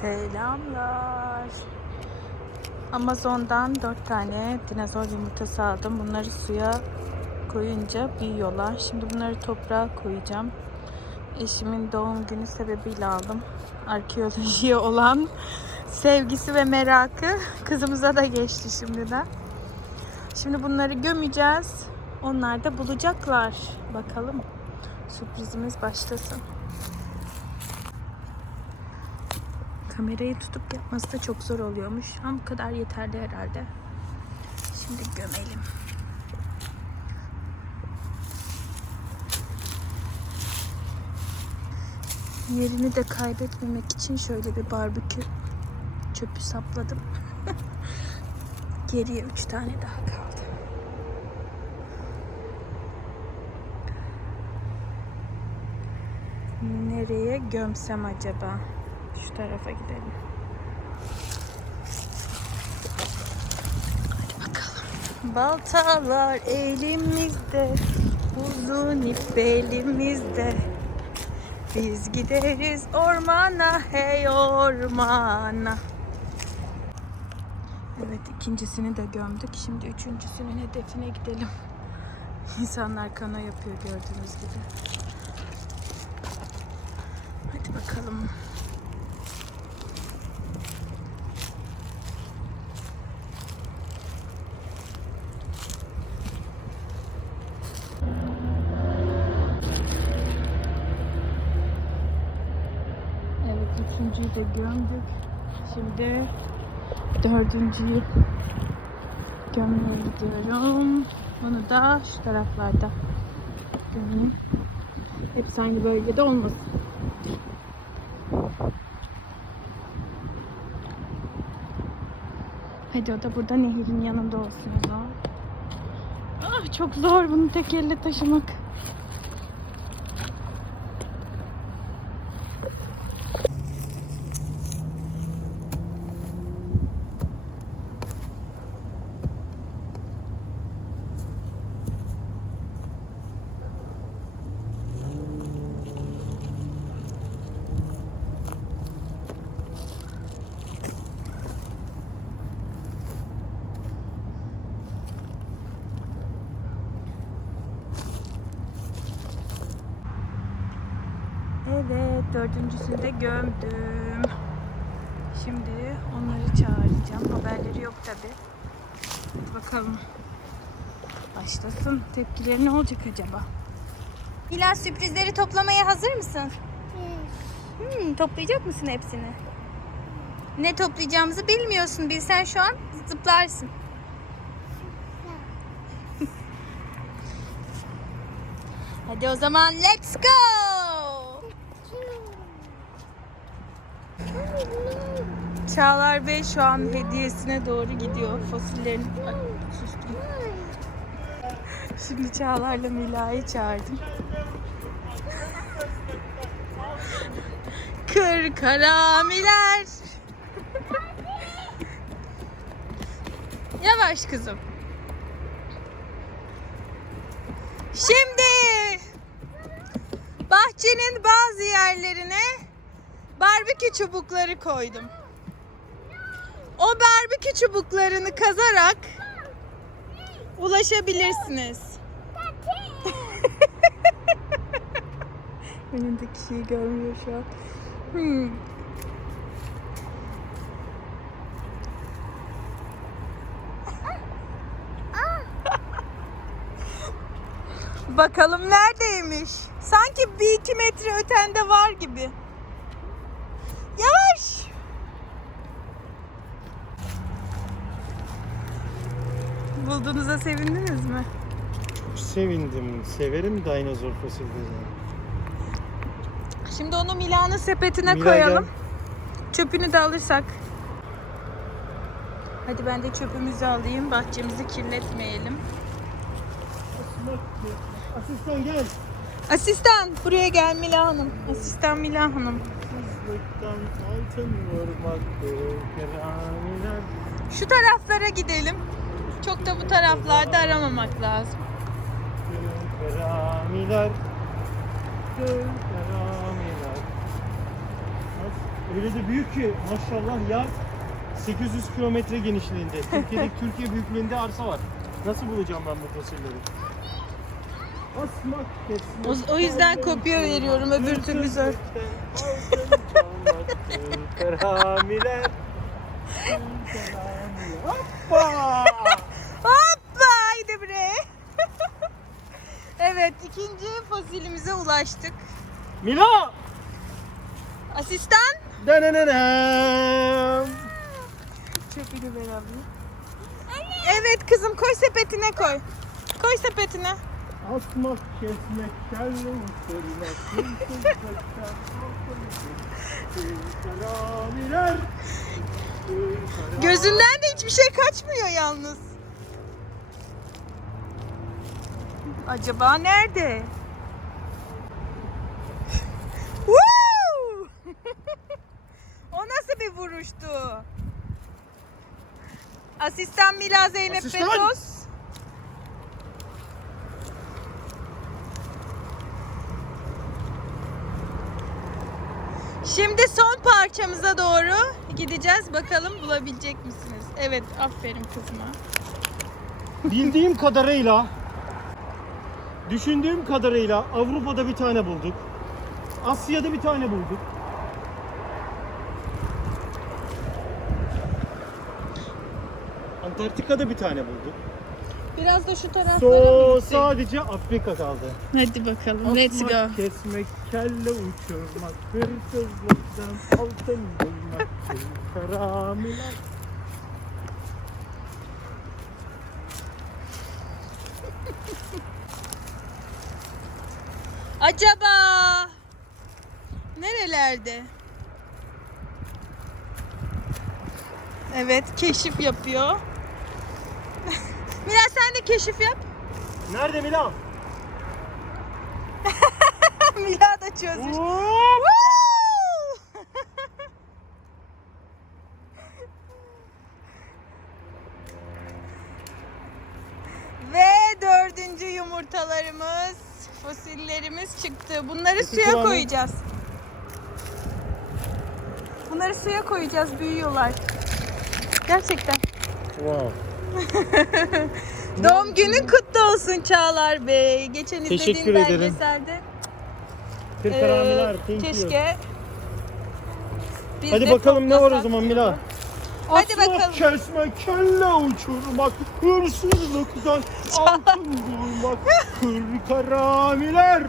Selamlar. Amazon'dan 4 tane dinozor yumurtası aldım. Bunları suya koyunca büyüyorlar. Şimdi bunları toprağa koyacağım. Eşimin doğum günü sebebiyle aldım. Arkeolojiye olan sevgisi ve merakı kızımıza da geçti şimdiden. Şimdi bunları gömeceğiz. Onlar da bulacaklar. Bakalım. Sürprizimiz başlasın. Kamerayı tutup yapması da çok zor oluyormuş. Ama bu kadar yeterli herhalde. Şimdi gömelim. Yerini de kaybetmemek için şöyle bir barbekü çöpü sapladım. Geriye üç tane daha kaldı. Nereye gömsem acaba? Şu tarafa gidelim. Hadi bakalım. Baltalar elimizde, uzun ip elimizde. Biz gideriz ormana, hey ormana. Evet ikincisini de gömdük. Şimdi üçüncüsünün hedefine gidelim. İnsanlar kana yapıyor gördüğünüz gibi. Hadi bakalım. Evet de gömdük. Şimdi dördüncüyü gömmeye gidiyorum. Onu da şu taraflarda gömeyim. Hepsi aynı bölgede olmasın. Hadi o da burada nehirin yanında olsun o zaman. Ah, çok zor bunu tek elle taşımak. Evet, dördüncüsünü de gömdüm. Şimdi onları çağıracağım. Haberleri yok tabi. Bakalım. Başlasın. Tepkileri ne olacak acaba? Hilal sürprizleri toplamaya hazır mısın? Hmm, toplayacak mısın hepsini? Ne toplayacağımızı bilmiyorsun. Bilsen şu an zıplarsın. Hadi o zaman let's go. Çağlar Bey şu an hediyesine doğru gidiyor. Sustum. Şimdi Çağlar'la Mila'yı çağırdım. Kır karamiler. Yavaş kızım. Şimdi bahçenin bazı yerlerine barbekü çubukları koydum. O barbekü çubuklarını kazarak ulaşabilirsiniz. Önündeki şeyi görmüyor şu an. Hmm. Bakalım neredeymiş? Sanki bir iki metre ötende var gibi. Yavaş. Bulduğunuza sevindiniz mi? Çok sevindim. Severim dinozor fosilleri. Şimdi onu Mila'nın sepetine Mila koyalım. Çöpünü de alırsak. Hadi ben de çöpümüzü alayım. Bahçemizi kirletmeyelim. Asistan gel. Asistan buraya gel Mila Hanım. Asistan Mila Hanım. Şu taraflara gidelim. Çok da bu taraflarda aramamak lazım. As- Öyle de büyük ki maşallah ya 800 kilometre genişliğinde. Türkiye'de Türkiye büyüklüğünde arsa var. Nasıl bulacağım ben bu fosilleri? Asmak kesmek. O- o yüzden kopya veriyorum, öbür türlü zor. Hoppa! Hoppa evet ikinci fosilimize ulaştık. Mila! Asistan. Denenenem. Çöpünü ver abla. Evet kızım koy sepetine koy. Koy sepetine. Atmak, kesmek, kelle uçurmak. Gözünden de hiçbir şey kaçmıyor yalnız. Acaba nerede? O nasıl bir vuruştu? Asistan Mila Zeynep Asistan! Betos. Şimdi son parçamıza doğru gideceğiz. Bakalım bulabilecek misiniz? Evet, aferin kızıma. Bildiğim kadarıyla, düşündüğüm kadarıyla Avrupa'da bir tane bulduk. Asya'da bir tane bulduk. Antarktika'da bir tane bulduk. Biraz da şu taraflara So, gitsek? sadece Afrika kaldı. Hadi bakalım, let's go. Atmak, kesmek, kelle uçurmak, hırsızlıktan altın bulmak, karamiler. Acaba nerelerde? Evet, keşif yapıyor. Mira sen de keşif yap. Nerede Milan? Mila da çözmüş. Hop! Çıktı. Bunları Peki, suya koyacağız. Bunları suya koyacağız, büyüyorlar. Gerçekten. Wow. Doğum günün kutlu olsun Çağlar Bey. Geçen Teşekkür ederim. belgeselde. Kır eee, karamiler, thank you. keşke biz Hadi de bakalım ne var o toplasak zaman. Mila? Hadi bakalım. kesmek, kelle uçurmak, hırsızlıktan altın bulmak, kır karamiler.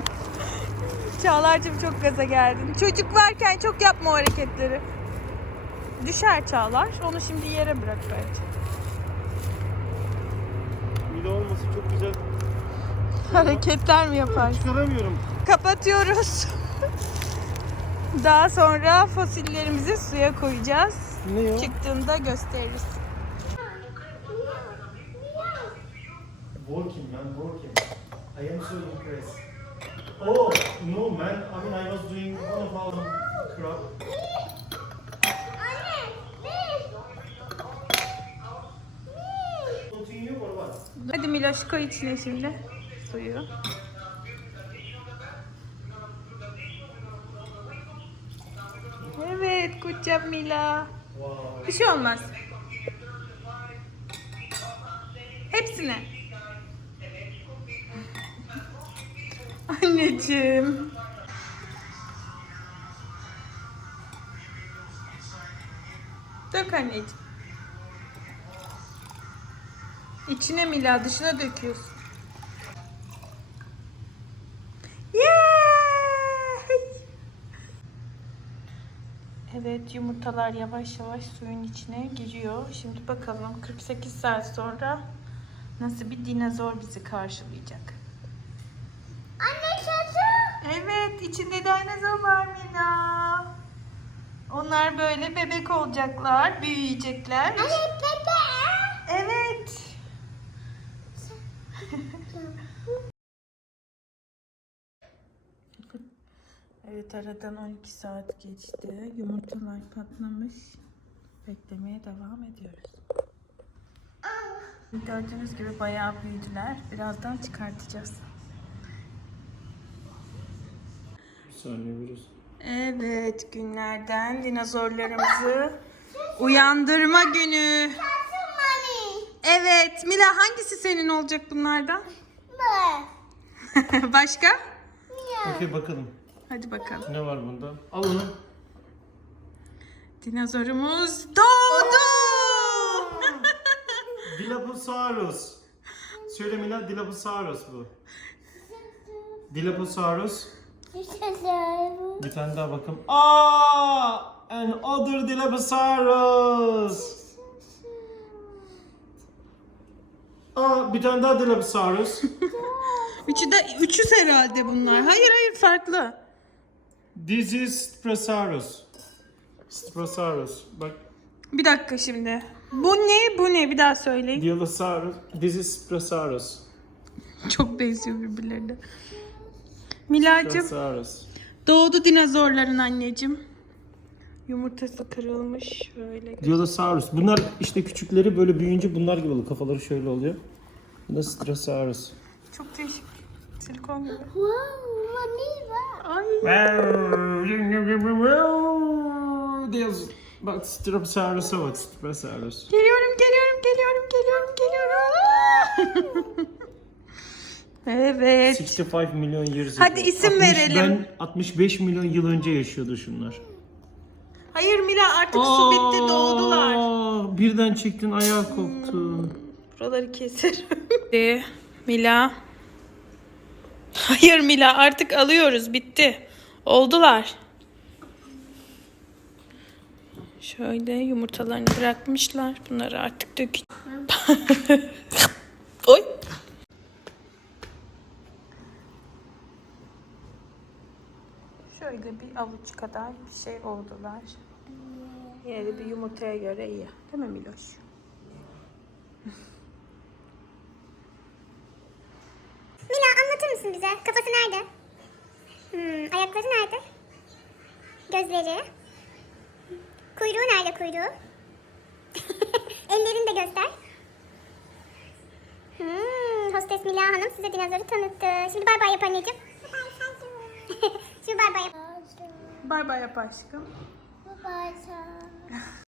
Çağlar'cığım çok gaza geldin. Çocuk varken çok yapma o hareketleri. Düşer Çağlar. Onu şimdi yere bırak bence. Mila olması çok güzel. Hareketler mi yapar? Çıkaramıyorum. Kapatıyoruz. Daha sonra fosillerimizi suya koyacağız. Ne o? Çıktığında gösteririz. Walking man, walking. I am so impressed. Oh, no man. I mean I was doing one of our what? Hadi Miloş koy içine şimdi suyu. Evet, good job Mila. Wow. Bir şey olmaz. Hepsine. Anneciğim. Dök anneciğim. İçine Mila dışına döküyorsun. Yay! Evet yumurtalar yavaş yavaş suyun içine giriyor. Şimdi bakalım 48 saat sonra nasıl bir dinozor bizi karşılayacak. Anne çocuğu. Evet içinde dinozor var Mila. Onlar böyle bebek olacaklar, büyüyecekler. Anne Pepe. Evet. Evet aradan 12 saat geçti. Yumurtalar patlamış. Beklemeye devam ediyoruz. Gördüğünüz gibi bayağı büyüdüler. Birazdan çıkartacağız. Bir saniye virüs. Evet günlerden dinozorlarımızı uyandırma günü. Evet Mila hangisi senin olacak bunlardan? Bu. Başka? Okey bakalım. Hadi bakalım. Ne var bunda? Al onu. Dinozorumuz doğdu. Dilophosaurus. Söyle Mila Dilophosaurus bu. Dilophosaurus. Bir tane daha bakalım. Aa! An other Dilophosaurus. Aa bir tane daha Dilophosaurus. Üçü de üçüz herhalde bunlar. Hayır hayır farklı. This is Strosaurus. Strosaurus. Bak Bir dakika şimdi. Bu ne? Bu ne? Bir daha söyleyin. Dilophosaurus. This is Strosaurus. Çok benziyor birbirlerine. Milacığım Strosaurus. doğdu dinozorların anneciğim. Yumurtası kırılmış. Şöyle. Dilophosaurus. Bunlar işte küçükleri böyle büyüyünce bunlar gibi oluyor. Kafaları şöyle oluyor. Bu da Strosaurus. Çok değişik. Silikon gibi. Wow, mani var. Ay. Diyoruz. Bak Strosaurus'a bak Strosaurus. Geliyorum, geliyorum, geliyorum, geliyorum, geliyorum. evet. 65 milyon years Hadi ago. isim 60 verelim. Ben 65 milyon yıl önce yaşıyordu şunlar. Hayır Mila artık su bitti doğdular. Aa, Birden çektin ayağı koptu. Buraları keserim. Mila. Hayır Mila artık alıyoruz bitti. Oldular. Şöyle yumurtalarını bırakmışlar. Bunları artık dök. Oy. Şöyle bir avuç kadar bir şey oldular. Yine de bir yumurtaya göre iyi. Değil mi Miloş? Mila anlatır mısın bize? Kafası nerede? Hmm, ayakları nerede? Gözleri? Kuyruğu nerede kuyruğu? Ellerini de göster. Hmm, hostes Mila Hanım size dinozoru tanıttı. Şimdi bay bay yap anneciğim. Şimdi bay bay yap. Bay bay yap aşkım. Bay bay.